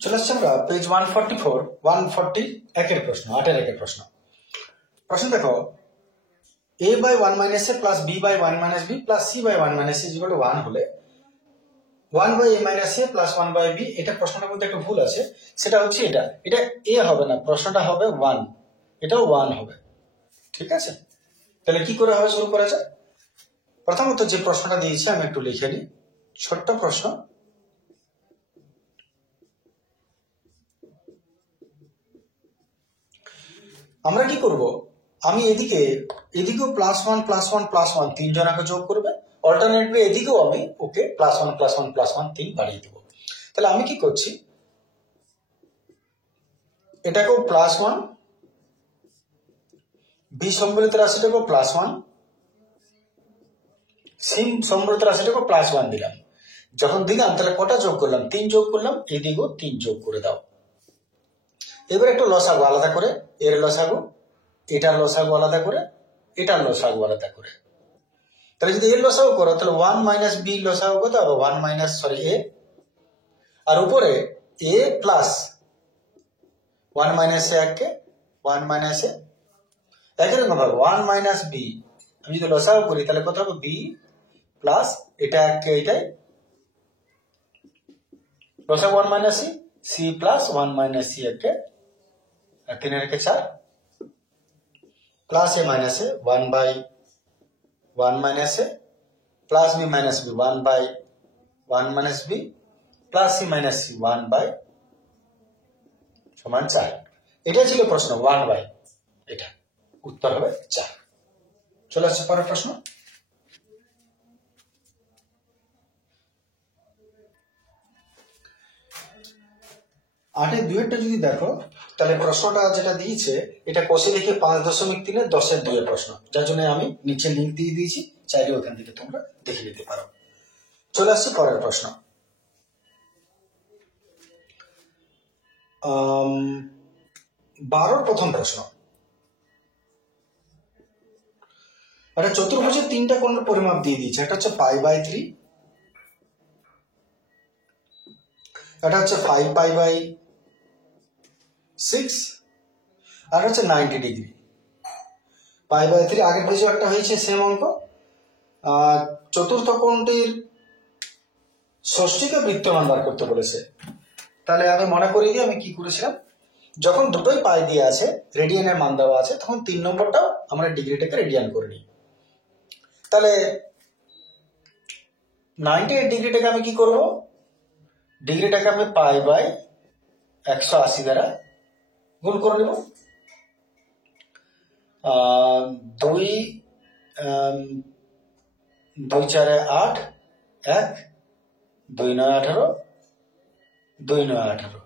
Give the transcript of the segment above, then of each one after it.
চলে আসছে আমরা পেজ 144 140 একের প্রশ্ন 8-এর একের প্রশ্ন। প্রশ্ন দেখো, a by 1 minus a plus b by 1 minus b plus c by 1 minus a equal to 1 হলে 1 by a minus a plus 1 by b, এটা প্রশ্নটার মধ্যে একটা ভুল আছে, সেটা হচ্ছে এটা a হবে না, প্রশ্নটা হবে 1, এটাও 1 হবে। ঠিক আছে, তাহলে কি করে হবে শুরু করা যায়। প্রথমত যে প্রশ্নটা দিয়েছি আমি একটু লিখে নিই, ছোট্ট প্রশ্ন। আমরা কি করব, আমি এদিকেও plus one plus one plus one 3 জনাকে যোগ করবে, অল্টারনেটলি এদিকেও আমি ওকে plus one plus one plus one 3 বাড়িয়ে দেবো। তাহলে আমি কি করছি, এটাকেও প্লাস ওয়ান, বি সম্বলিত রাশিটাকেও প্লাস ওয়ান, সি সম্বলিত রাশিটাকেও প্লাস ওয়ান দিলাম। যখন দিলাম তাহলে কটা যোগ করলাম, 3 যোগ করলাম, এদিকেও 3 যোগ করে দাও। এবার একটু লসাগু আলাদা করে, এর লসাগু, এটার লসাগু আলাদা করে, এটার লসাগু আলাদা করে। তাহলে যদি এর লসাগু করো তাহলে 1 মাইনাস বি লসাগু কত হবে, 1 মাইনাস এ, আর উপরে এ প্লাস 1 মাইনাস এ, একে 1 মাইনাস এ, একই রকম ভাবে 1 মাইনাস বি আমি যদি লসাগু করি তাহলে কত হবে, বি প্লাস এটা একে, এটাই লসাগু 1 minus C, C plus 1 minus C একে, 3 এর 4 plus A minus A 1 by 1 minus A plus B minus B 1 by 1 minus B plus C minus C 1 by समान 4। এটা ছিল প্রশ্ন 1 বাই, এটা উত্তর হবে 4। চলে আসছে পরের প্রশ্ন। আটের দুইটা যদি দেখো তাহলে প্রশ্নটা যেটা দিয়েছে এটা কোষে লিখে 5.3 10-এর 2 প্রশ্ন, যার জন্য আমি নিচে লিংক দিয়ে দিয়েছি, চাইলে ওখান থেকে তোমরা দেখে নিতে পারো। চলে আসছে পরের প্রশ্ন। 12 প্রথম প্রশ্ন। একটা চতুর্ভুজের 3টা কোণের পরিমাপ দিয়ে দিয়েছে, একটা হচ্ছে পাই বাই 3, এটা হচ্ছে 5 পাই বাই 6, আর হচ্ছে 90 ডিগ্রি। পাই বাই 3 আগের পেজে একটা হয়েছে সেম অঙ্ক। চতুর্থ কোণটির ষষ্ঠীকে বৃত্তমান বার করতে বলেছে। তাহলে আমি মনে করিয়ে দিই আমি কি করেছিলাম, যখন দুটোই পাই দিয়ে আছে, রেডিয়ানের মান দেওয়া আছে, তখন 3 নম্বরটাও আমরা ডিগ্রিটাকে রেডিয়ান করে নিই। তাহলে 90 ডিগ্রিটাকে আমি কি করব, ডিগ্রিটাকে আমি পাই বাই 180 দ্বারা গুণ করে নেব। 2 4 8, 1 2 9 18, 2 9 18,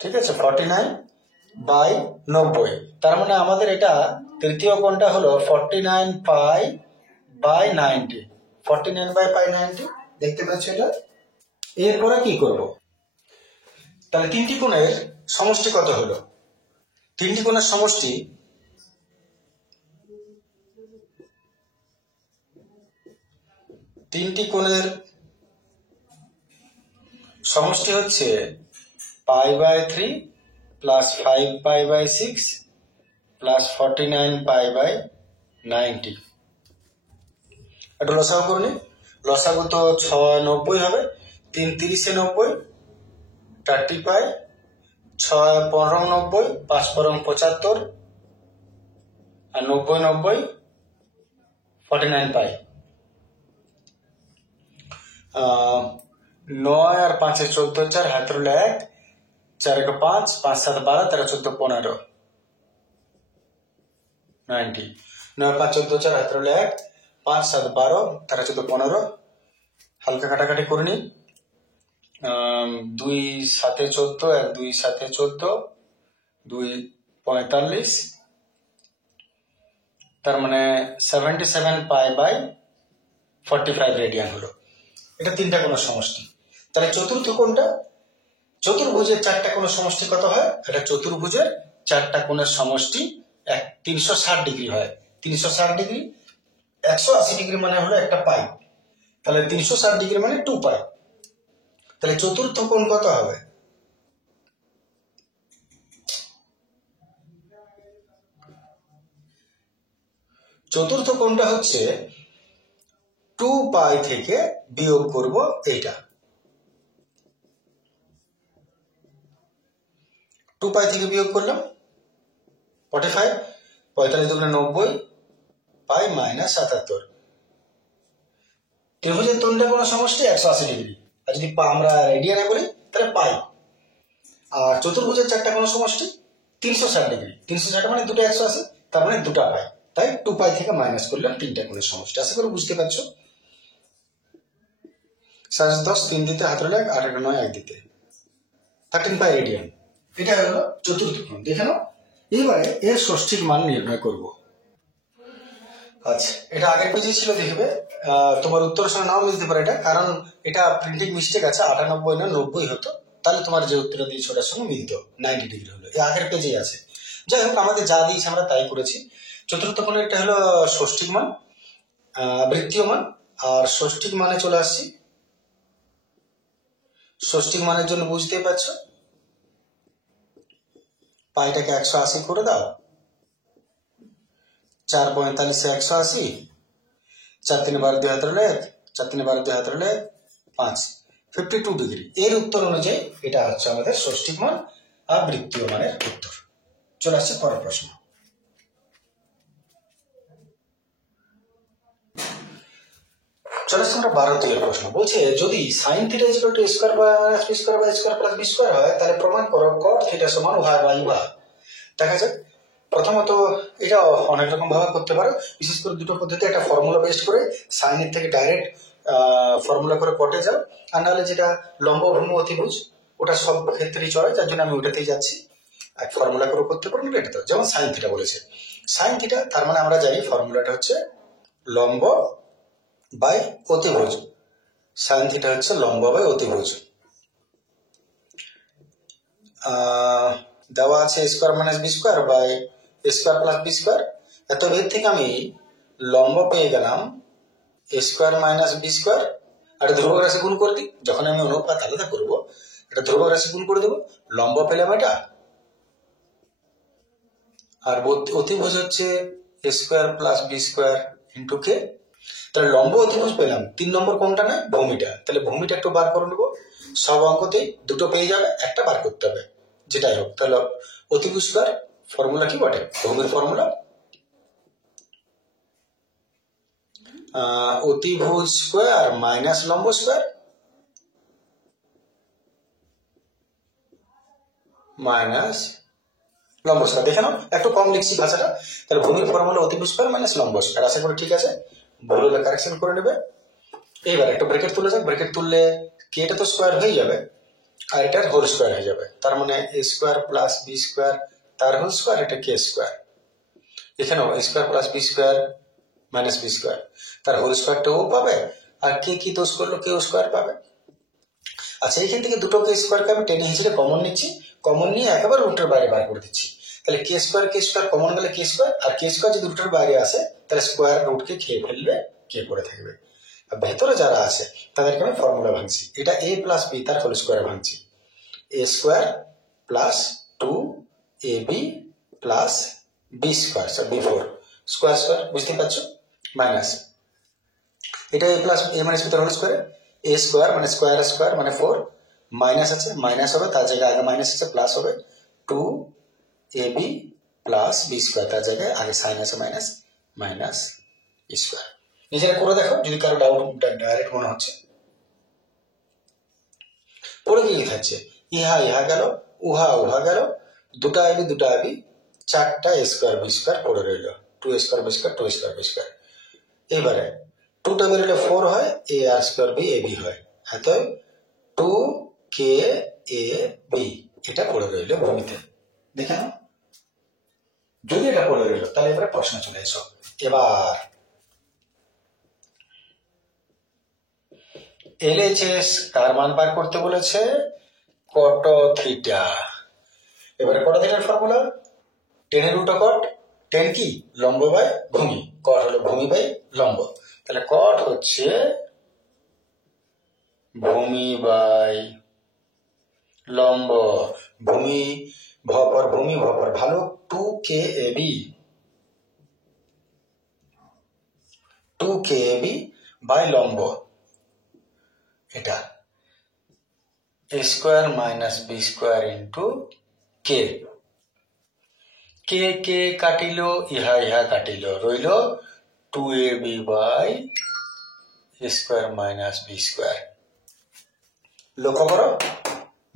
ঠিক আছে, 49 বাই 90। তার মানে আমাদের এটা তৃতীয় কোণটা হলো 49 পাই বাই 90, 49 বাই পাই 90, দেখতে পাচ্ছ এটা। এরপরে কি করব, তাহলে 3টি কোণের সমষ্টি কত হলো, 3টি কোণের সমষ্টি হচ্ছে pi by 3 plus 5 pi by 6 plus 49 pi by 90। এটা লসাগু করে নি, লসাগু তো 6 90 হবে, 3 30 90, 30 পাই, 6 15 90, 5 15 75, আর 90 90 49 পাই। 9 আর 5 14, 4 হাত রইল 1, 4 1 5, 5 7 12, 13 14 15, 90। 9 5 14, 4 হাত রইল 1, 5 7 12, 13 14 15, হালকা কাটাকাটি করে নি। 2 7 14, 1 2 7 14, 2 45, তার মানে 77 পাই বাই 45 রেডিয়ান হলো। এটা 3টা কোণের সমষ্টি। তাহলে চতুর্থ কোণটা, চতুর্ভুজের 4টা কোণের সমষ্টি কত হয়, এটা চতুর্ভুজের 4টা কোণের সমষ্টি 360 ডিগ্রি হয়। 360 ডিগ্রি, 180 ডিগ্রি মানে হলো একটা পাই, তাহলে 360 ডিগ্রি মানে 2 পাই, তাহলে চতুর্থ কোণ কত হবে? চতুর্থ কোণটা হচ্ছে 2π থেকে বিয়োগ করব এইটা, 2π থেকে বিয়োগ করলাম 45, 45 দুগুণে 90, পাই মাইনাস 77। ত্রিভুজের তিনটা কোণ সমষ্টি 180 ডিগ্রি, আর যদি আমরা রেডিয়ানে বলি তাহলে পাই। আর চতুর্ভুজের চারটা কোণ সমষ্টি 360 ডিগ্রি, 360 মানে দুটো 180, তার মানে দুটা পাই। তাই 2π থেকে মাইনাস করলাম তিনটা কোণের সমষ্টি। আশা করি বুঝতে পারছো। 10 3 দিতে হাত হলে 8 9 1 দিতে 13π রেডিয়ান। এটা হলো চতুর্থ কোণ। দেখে নাও। এবারে এর ষষ্ঠীর মান নির্ণয় করব। আচ্ছা, এটা আগের পেজে ছিল, দেখবে তোমার উত্তরের সঙ্গে নাও মিলতে পারে এটা, কারণ এটা প্রিন্টিং মিস্টেক আছে, 98 না 90 হতো, তাহলে তোমার যে উত্তর দিয়েছো ওটার সঙ্গে মিলতো, 90 ডিগ্রি হলো। এই আগের পেজেই আছে। যাই হোক, আমাদের যা দিয়েছে আমরা তাই করেছি। চতুর্থ কোণের এটা হলো ষষ্ঠিক মান, বৃত্তীয় মান। আর ষষ্ঠিক মানে চলে আসছি, ষষ্ঠিক মানের জন্য বুঝতেই পারছো, পাইটাকে 180 করে দাও, 4 45 180, 4 3 12 2 হাত হলে 4 3 12 2 হাত হলে 5, 52 ডিগ্রি। এর উত্তর অনুযায়ী এটা হচ্ছে আমাদের ষষ্ঠিক মান আর বৃত্তীয় মানের উত্তর। চলে আসছে পরের প্রশ্ন। চলে আসছে আমরা 12 প্রশ্ন। বলছে যদি sine theta equal to square by B square by square plus B square হয়, তাহলে প্রমাণ করো কট থিটা সমান y বাই y। দেখা যাক। প্রথমত এটা অনেক রকম ভাবে করতে পারো, বিশেষ করে দুটো পদ্ধতি, একটা ফর্মুলা বেসড করে সাইনের থেকে ডাইরেক্ট ফর্মুলা করে কটে যাও, আর নাহলে যেটা লম্ব ভূমি অতিভুজ ওটা সব ক্ষেত্রেই চলে, যার জন্য আমি ওটাতেই যাচ্ছি। এক ফর্মুলা করে করতে পারো, এটা তো যেমন সাইন থিটা বলেছে, সাইন থিটা তার মানে আমরা জানি ফর্মুলাটা হচ্ছে লম্ব বাই অতিভুজ। সাইন থিটা হচ্ছে লম্ব বাই অতিভুজ। দেওয়া আছে square minus B square by square plus B square. এত ভেদ থেকে আমি লম্ব পেয়ে গেলাম স্কোয়ার মাইনাস বি স্কোয়ার। আর ধ্রুবক রাশি গুণ করে দিই, যখন আমি অনুপাত আলাদা করবো এটা ধ্রুবক রাশি গুণ করে দেবো, লম্ব পেলাম এটা, আর অতিভুজ হচ্ছে square plus B square into K. তাহলে লম্ব অতিভুজ পেলাম, 3 নম্বর কোনটা না ভূমিটা, তাহলে ভূমিটা একটু বার করে নেবো। সব অঙ্কতেই দুটো পেয়ে যাবে, একটা বার করতে হবে, যেটাই হোক। তাহলে অতিভুজ স্কোয়ার ফর্মুলা কি বটে, ভূমির ফর্মুলা অতিভুজ স্কোয়ার মাইনাস লম্ব স্কোয়ার মাইনাস লম্ব স্কোয়ার। দেখে নাও একটু কম লিখছি ভাষাটা। তাহলে ভূমির ফর্মুলা অতিভুজ স্কোয়ার মাইনাস লম্ব স্কোয়ার। আশা করি ঠিক আছে, ভুল হলে কারেকশন করে নেবে। এইবার একটা ব্র্যাকেট তুলে যাক, ব্র্যাকেট তুললে কেটা তো স্কোয়ার হয়ে যাবে আর এটার হোল স্কোয়ার হয়ে যাবে, তার মানে A square plus B square তার হোল স্কোয়ার, এটা কে স্কোয়ার। এখানেও square plus B square minus B square তার হোল স্কোয়ারটাও পাবে, আর কে কি দোষ করলো কেউ স্কোয়ার পাবে। আচ্ছা, এইখান থেকে দুটো কে স্কোয়ারকে আমি টেনে হিসেবে কমন নিচ্ছি, কমন নিয়ে একেবারে রুটের বাইরে বার করে দিচ্ছি। তাহলে কে স্কোয়ার কমন গেলে কে স্কোয়ার, আর কে স্কোয়ার যদি রুটের বাইরে আসে তাহলে স্কোয়ার রুটকে খেয়ে ফেললে কে পড়ে থাকবে। ভেতরে যারা আছে তাদেরকে আমি ফর্মুলা ভাঙছি, এটা এ প্লাস বি তার হোল স্কোয়ার ভাঙছি, A square plus 2ab plus B square, B four square square, বুঝতে পারছো, মাইনাস এটা A plus A minus B তার হোল স্কোয়ার, এ স্কোয়ার মানে স্কোয়ার স্কোয়ার মানে 4, মাইনাস আছে মাইনাস হবে, তার জায়গায় আগে মাইনাস আছে প্লাস হবে, 2ab প্লাস বি স্কোয়ার, তার জায়গায় আগে সাইন আছে মাইনাস, মাইনাস স্কোয়ার। নিজেরা করে দেখো যদি কারো ডাউট ডাইরেক্ট মনে হচ্ছে। পরে কি লিখাচ্ছে, ইহা ইহা গেল, উহা উহা গেল, দুটা আবি 4টা স্কোয়ার বি স্কোয়ার পড়ে রইল, 2 square B square 2 square B square. এবারে 2টা বেরোলে 4 হয়, এ আর স্কোয়ার বি এ বি হয়, এত 2kab এটা পড়ে রইল ভূমিতে। দেখে নাও, যদি এটা পড়ে রইল তাহলে এবারে প্রশ্ন চলে এসো। এবার এলএইচএস কার মান বার করতে বলেছে, কট থিটা। এবারে কট থিটার ফর্মুলা টেন এর রুট কট, টেন কি লম্ব বাই ভূমি, কট হলো ভূমি বাই লম্ব, তাহলে কট হচ্ছে ভূমি বাই লম্ব, ভূমি ভপর ভূমি ভপর ভালো 2KAB 2KAB বাই লম্ব, এটা a square minus B square into K, K K কাটিল, ইহা ইহা কাটিল, রইল 2AB by a square minus B square. লক্ষ্য করো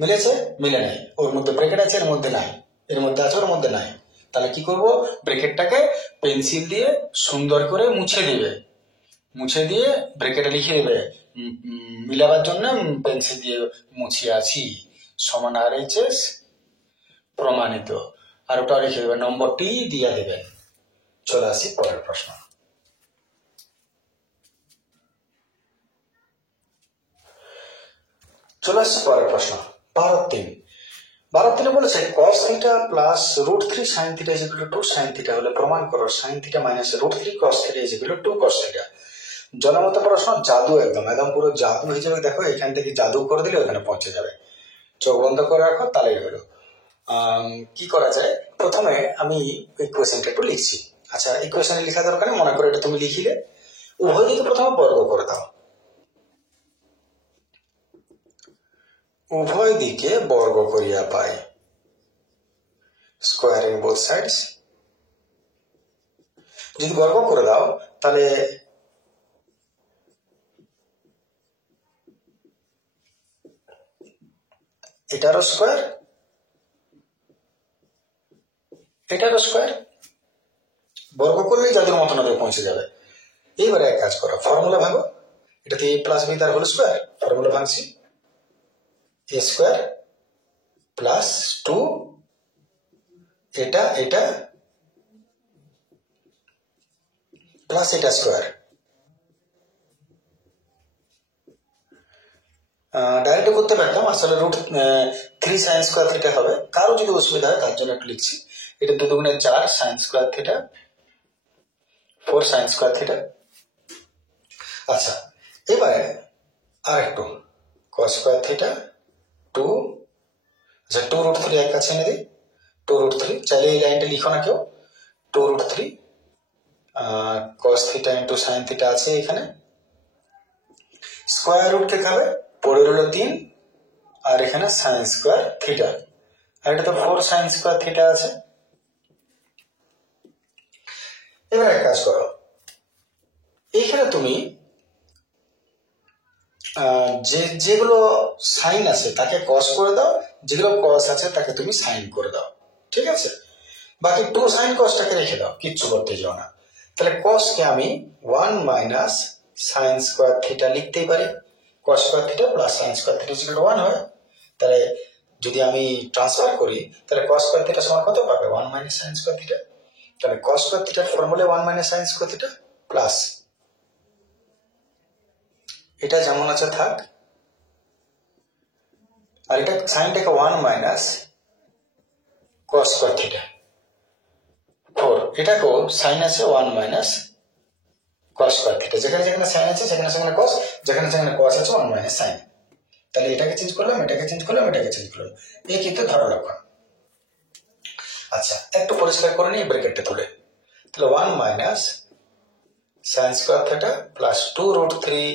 মিলেছে? মিলে নাই, ওর মধ্যে ব্রেকেট আছে, এর মধ্যে নাই, এর মধ্যে আছে, ওর মধ্যে নাই। তাহলে কি করব, ব্রেকেটটাকে পেন্সিল দিয়ে সুন্দর করে মুছে দিবে, মুছে দিয়ে ব্রেকেটে লিখে দেবে মিলাবার জন্য পেন্সিল দিয়ে মুছে আছি সমান RHS প্রমাণিত, আর ওটা লিখে দেবে, নম্বরটি দিয়ে দেবেন। চলে আসি পরের প্রশ্ন। চলে আসছি পরের প্রশ্ন 12-3। 12-3 বলেছে cos θ প্লাস √3 sin θ = 2 sin θ হলে প্রমাণ করো sin θ মাইনাস √3 cos θ = 2 cos θ। জনমত প্রশ্ন, জাদু, একদম একদম পুরো জাদু হিসেবে দেখো, এখান থেকে জাদু করে দিলে ওখানে পৌঁছে যাবে। চোখ বন্ধ করে রাখো, তাহলেই হলো। কি করা যায়, প্রথমে আমি ইকুয়েশনটা একটু লিখছি। আচ্ছা, ইকুয়েশনে লেখা দরকার মনে করে এটা তুমি লিখিলে, উভয় দিকে প্রথমে বর্গ করে দাও, উভয় দিকে বর্গ করিয়া পাই স্কোয়ারিং বোথ সাইডস। যদি বর্গ করে দাও তাহলে এটারও স্কোয়ার, এটারও স্কোয়ার, বর্গ করলেই যাদের মতন পৌঁছে যাবে। এইবারে এক কাজ করো, ফর্মুলা ভাঙো, এটাতে a প্লাস বি তার হোল স্কোয়ার, ফর্মুলা ভাঙছি, a স্কোয়ার প্লাস 2 এটা এটা প্লাস এটা স্কোয়ার। ডাইরেক্ট করতে পারতাম, আসলে √3 sin স্কোয়ার থিটা হবে, কারো যদি অসুবিধা হয় তার জন্য একটু লিখছি। এটা 2 দুগুণে 4 sin square theta 4 sin square theta. আচ্ছা, এবারে আর একটু cos স্কোয়ার থিটা 2, আচ্ছা 2√3 এক কাছে এনে দিই, 2√3, চাইলে এই লাইনটা লিখো না কেউ, 2√3 cos theta into sin theta আছে এখানে, স্কোয়ার রুট কে খাবে, পড়ে রইল 3, আর এখানে sin স্কোয়ার থিটা, আর এটা তো 4 sin স্কোয়ার থিটা আছে। এবার এক কাজ করো, এইখানে তুমি যেগুলো সাইন আছে তাকে কস করে দাও, যেগুলো কস আছে তাকে তুমি সাইন করে দাও, ঠিক আছে? বাকি 2 sin কসটাকে রেখে দাও, কিচ্ছু করতে যাও না। তাহলে কসকে আমি 1 মাইনাস সাইন স্কোয়ার থিটা লিখতেই পারি, cos square theta plus sine square theta = 1 হয়। তাহলে যদি আমি ট্রান্সফার করি তাহলে cos স্কোয়ার থিটা সমান কত পাবে, 1 মাইনাস সাইন স্কোয়ার থিটা। তাহলে cos স্কোয়ার থিটার formula 1 minus sine square theta plus এটা যেমন আছে থাক, আর এটা সাইনটাকে 1 মাইনাস cos স্কোয়ার থিটা 4, এটাকেও সাইন আছে 1 মাইনাস cos স্কোয়ার থিটা, যেখানে যেখানে সাইন আছে সেখানে সেখানে cos, যেখানে যেখানে cos আছে 1 মাইনাস সাইন। তাহলে এটাকে চেঞ্জ করলাম, এটাকে চেঞ্জ করলাম, এটাকে চেঞ্জ করলাম, এই কিন্তু ধরো লক্ষণ। আচ্ছা, একটু পরিষ্কার করে নিই ব্র্যাকেটটা তুলে, তাহলে 1 minus sine square theta plus 2√3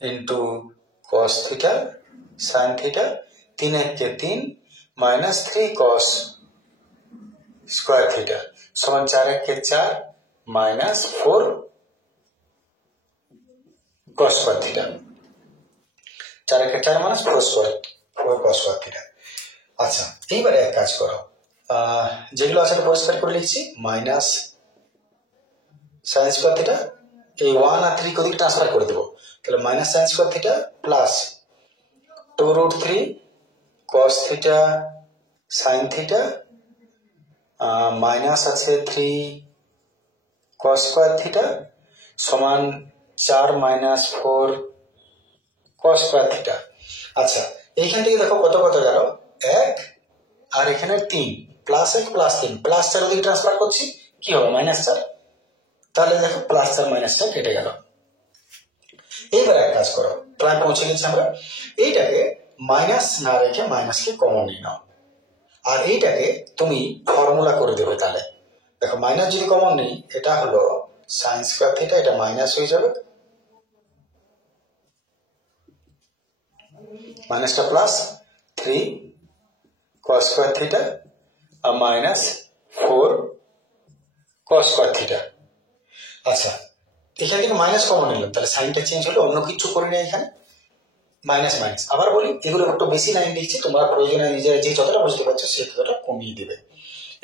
into cos theta sine theta, 3 × 3 minus 3 cos square theta সমান 4 × 4 minus 4 cos square theta, 4 × 4 minus 4 cos square theta. আচ্ছা, এইবারে এক কাজ করো, যেগুলো আছে পরিষ্কার করে লিখছি, মাইনাস সাইন স্কোয়ার থিটা, এই 1 আর 3 ওদিকে ট্রান্সফার করে দেবো, তাহলে minus sine square theta plus 2√3 cos theta sine theta minus আছে 3 cos স্কোয়ার থিটা সমান 4 মাইনাস 4 cos স্কোয়ার থিটা। আচ্ছা, এইখান থেকে দেখো কত কত গেল, 1 আর এখানে 3, প্লাস 1 প্লাস 3, প্লাস 4 ওদিকে ট্রান্সফার করছি, কি হবে মাইনাস 4, তাহলে দেখো প্লাস 4 মাইনাস 4 কেটে গেল। এইবার এক কাজ করো, প্রায় পৌঁছে গেছি আমরা। এইটাকে মাইনাস না রেখে মাইনাসকে কমন নিয়ে নাও, আর এইটাকে তুমি ফর্মুলা করে দেবে। তাহলে দেখো মাইনাস যদি কমন নেই, এটা হলো সাইন স্কোয়ার থিটা, এটা মাইনাস হয়ে যাবে, মাইনাসটা প্লাস 3 cos স্কোয়ার থিটা আর মাইনাস 4 cos স্কোয়ার থিটা। আচ্ছা, এখান থেকে মাইনাস কমন নিলাম, তাহলে সাইনটা চেঞ্জ হলো, অন্য কিছু করে নেই এখানে, মাইনাস মাইনাস। আবার বলি, এগুলো একটু বেশি লাইন লিখছি, তোমরা প্রয়োজনে নিজেরা যে যতটা বুঝতে পারছো সে ততটা কমিয়ে দিবে।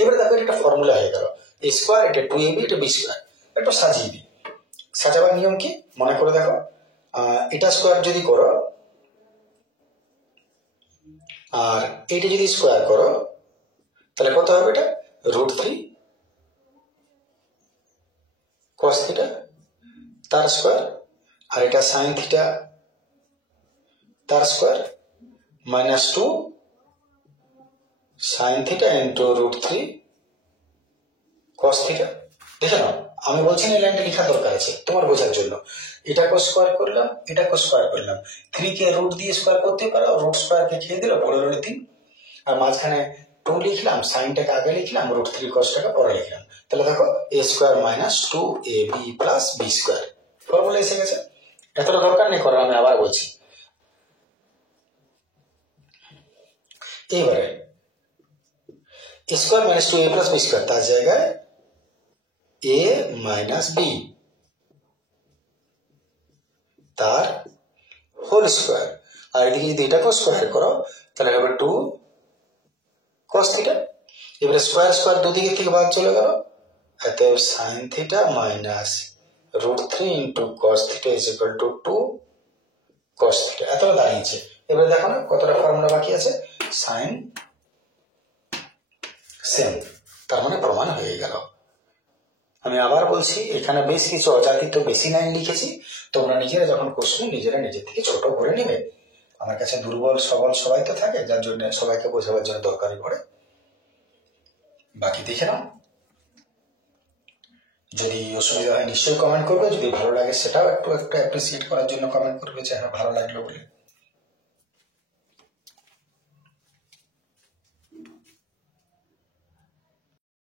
এবারে দেখো এটা ফর্মুলা হয়ে গেল, এ স্কোয়ার, এটা 2ab, এটা বি স্কোয়ার। একটু সাজিয়ে দিই। সাজাবার নিয়ম কি মনে করে দেখো, এটা স্কোয়ার যদি করো আর এইটা যদি স্কোয়ার করো, তাহলে কত হবে? এটা √3 cos থিটা তার স্কোয়ার, আর এটা সাইন থিটা তার square, -2 sine theta into √3 cos theta. দেখে নাও, আমি বলছি না এই লাইনটা লেখার দরকার আছে তোমার বোঝার জন্য। এটাকে স্কোয়ার করলাম, এটাকে স্কোয়ার করলাম, 3 কে রুট দিয়ে স্কোয়ার করতে পারো, √, কে খেয়ে দিল 15 আর মাঝখানে 2 লিখলাম, সাইনটাকে আগে লিখলাম, √3 cosটাকে পরে লিখলাম। তাহলে দেখো a square minus 2ab plus B square, formula এসে গেছে। এতটা দরকার নেই করার, আমি আবার বলছি। এবারে a স্কোয়ার মাইনাস 2a প্লাস বি স্কোয়ার, তার জায়গায় a মাইনাস বি তার হোল স্কোয়ার, আর এদিকে যদি এটাকে স্কোয়ার করো তাহলে হবে 2 cos থিটা। এবারে স্কোয়ার স্কোয়ার দুদিকে থেকে বাদ চলে গেল, অতএব sine theta minus √3 into cos theta is equal to 2 cos theta. এতটা দাঁড়িয়েছে। এবারে দেখো না কতটা ফর্মুলা বাকি আছে, সাইন সেম, তার মানে প্রমাণ হয়ে গেল। আমি আবার বলছি, এখানে বেশ কিছু অজাতিত বেশি লাইন লিখেছি, তোমরা নিজেরা যখন প্রশ্ন নিজেরা নিজের থেকে ছোট করে নেবে। আমার কাছে দুর্বল সবল সবাই তো থাকে, যার জন্য সবাইকে বোঝাবার জন্য দরকারি পড়ে। বাকি দেখে নাও, যদি অসুবিধা হয় নিশ্চয়ই কমেন্ট করবে, যদি ভালো লাগে সেটাও একটু অ্যাপ্রিসিয়েট করার জন্য কমেন্ট করবে যে হ্যাঁ ভালো লাগলো বলে।